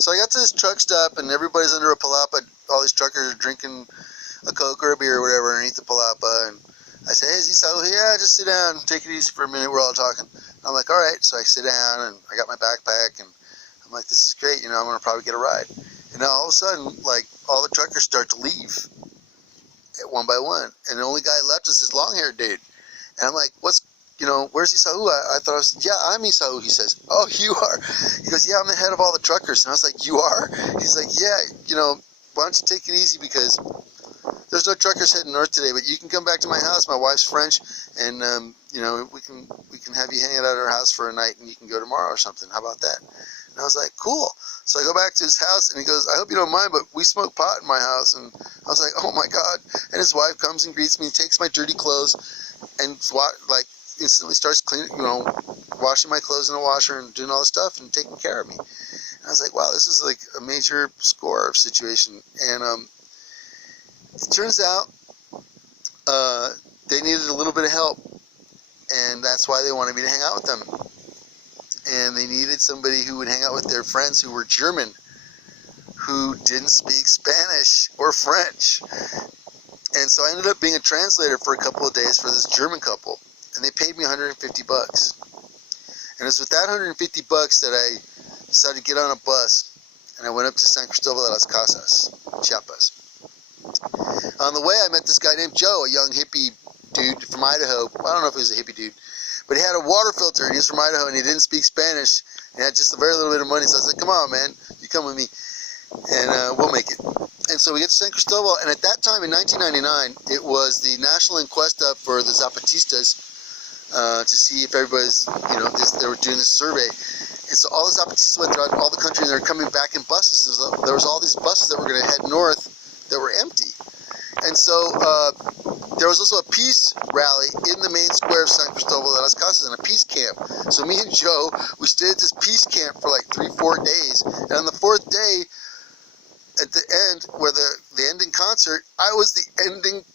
So I got to this truck stop, and everybody's under a palapa. All these truckers are drinking a Coke or a beer or whatever underneath the palapa. And I say, hey, Zisa, yeah, just sit down, take it easy for a minute. We're all talking. And I'm like, all right. So I sit down, and I got my backpack, and I'm like, this is great. I'm going to probably get a ride. And now all of a sudden, like, all the truckers start to leave one by one. And the only guy left is this long-haired dude. And I'm like, where's Isaú? I thought I was, yeah, I'm Isaú, he says. Oh, you are? He goes, yeah, I'm the head of all the truckers. And I was like, you are? He's like, yeah, why don't you take it easy, because there's no truckers heading north today, but you can come back to my house. My wife's French, and, we can have you hang out at our house for a night, and you can go tomorrow or something. How about that? And I was like, cool. So I go back to his house, and he goes, I hope you don't mind, but we smoke pot in my house. And I was like, oh my God. And his wife comes and greets me, takes my dirty clothes, and instantly starts cleaning, washing my clothes in the washer and doing all this stuff and taking care of me. And I was like, wow, this is like a major score situation. And it turns out they needed a little bit of help, and that's why they wanted me to hang out with them. And they needed somebody who would hang out with their friends who were German, who didn't speak Spanish or French. And so I ended up being a translator for a couple of days for this German couple, and they paid me $150. And it was with that $150 that I decided to get on a bus, and I went up to San Cristobal de las Casas, Chiapas. On the way, I met this guy named Joe, a young hippie dude from Idaho. I don't know if he was a hippie dude, but he had a water filter, and he was from Idaho, and he didn't speak Spanish, and had just a very little bit of money. So I said, come on, man, you come with me, and we'll make it. And so we get to San Cristobal, and at that time in 1999, it was the national encuesta for the Zapatistas to see if everybody's, they were doing this survey. And so all the Zapatistas went throughout all the country, and they're coming back in buses. There was all these buses that were going to head north that were empty. And so there was also a peace rally in the main square of San Cristobal de las Casas, and a peace camp. So me and Joe, we stayed at this peace camp for like 3-4 days. And on the 4th day, at the end, where the ending concert, I was the ending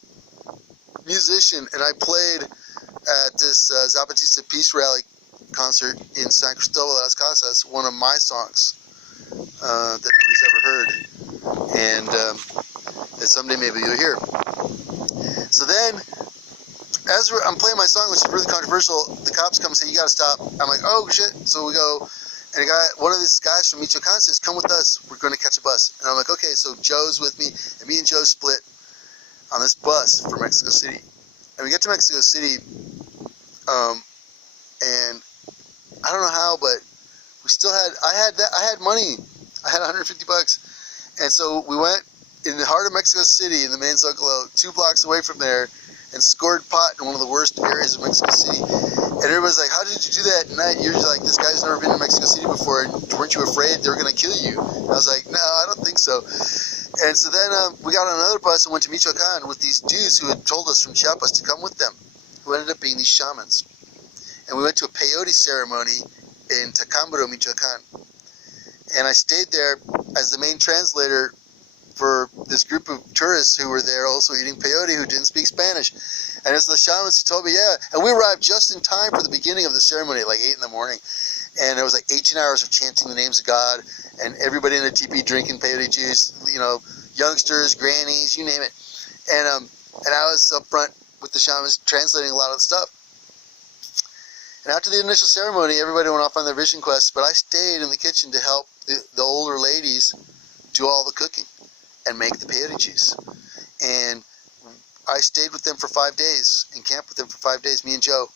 musician, and I played at this Zapatista Peace Rally concert in San Cristobal de las Casas, one of my songs that nobody's ever heard, and that someday maybe you'll hear. So then, as I'm playing my song, which is really controversial, the cops come and say, you gotta stop. I'm like, oh shit. So we go, and one of these guys from Michoacan says, come with us, we're going to catch a bus. And I'm like, okay. So Joe's with me, and me and Joe split on this bus for Mexico City. And we get to Mexico City, and I don't know how, but we still I had money. I had $150. And so we went in the heart of Mexico City, in the main Zocalo, 2 blocks away from there, and scored pot in one of the worst areas of Mexico City. And everybody's like, how did you do that at night? You're just like, this guy's never been to Mexico City before, and weren't you afraid they were going to kill you? And I was like, no, I don't think so. And so then we got on another bus and went to Michoacan with these dudes who had told us from Chiapas to come with them, who ended up being these shamans. And we went to a peyote ceremony in Tacámbaro, Michoacan. And I stayed there as the main translator for this group of tourists who were there also eating peyote, who didn't speak Spanish. And it's the shamans who told me, yeah. And we arrived just in time for the beginning of the ceremony at like 8 in the morning. And it was like 18 hours of chanting the names of God, and everybody in the teepee drinking peyote juice, youngsters, grannies, you name it. And I was up front with the shamans translating a lot of the stuff. And after the initial ceremony, everybody went off on their vision quests, but I stayed in the kitchen to help the older ladies do all the cooking and make the peyote juice. And I stayed with them for 5 days and camped with them for 5 days, me and Joe.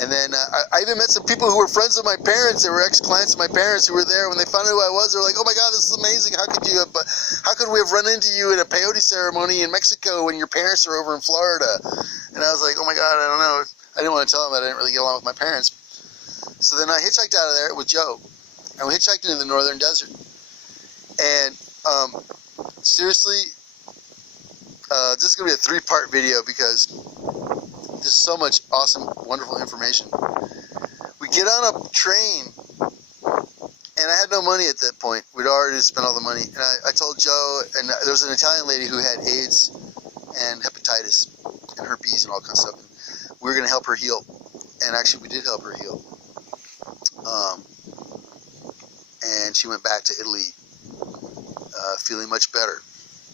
And then I even met some people who were friends of my parents. They were ex-clients of my parents who were there. When they found out who I was, they were like, oh my God, this is amazing. How could we have run into you in a peyote ceremony in Mexico when your parents are over in Florida? And I was like, oh my God, I don't know. I didn't want to tell them that I didn't really get along with my parents. So then I hitchhiked out of there with Joe, and we hitchhiked into the northern desert. And seriously, this is going to be a 3-part video because this is so much awesome, wonderful information. We get on a train, and I had no money at that point. We'd already spent all the money. And I told Joe, and there was an Italian lady who had AIDS and hepatitis and herpes and all kinds of stuff. And we were going to help her heal. And actually, we did help her heal. And she went back to Italy feeling much better.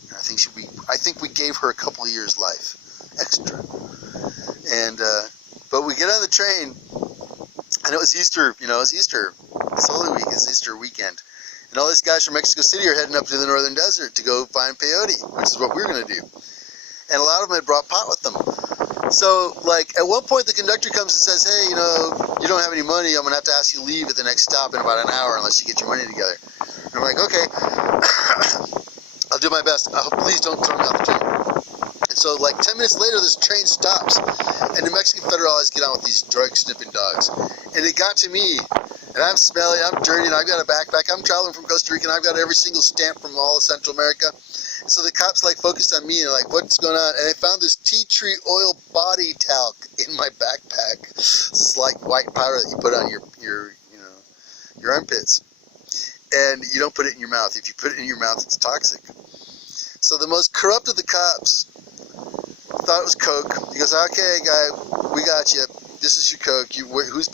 And I think we gave her a couple of years life extra. And but we get on the train, and it was Easter. You know, it was Easter. It's Holy Week. It's Easter weekend. And all these guys from Mexico City are heading up to the northern desert to go find peyote, which is what we were going to do. And a lot of them had brought pot with them. So, like, at one point the conductor comes and says, hey, you know, you don't have any money. I'm going to have to ask you to leave at the next stop in about an hour unless you get your money together. And I'm like, okay, I'll do my best. Please don't throw me off the train. And so, like, 10 minutes later, this train stops. And the Mexican federales get on with these drug-sniffing dogs. And it got to me. And I'm smelly, I'm dirty, and I've got a backpack. I'm traveling from Costa Rica, and I've got every single stamp from all of Central America. So the cops, like, focused on me, and like, what's going on? And they found this tea tree oil body talc in my backpack. This like white powder that you put on your armpits. And you don't put it in your mouth. If you put it in your mouth, it's toxic. So the most corrupt of the cops thought it was Coke. He goes, okay, guy, we got you. This is your Coke. Who's paying?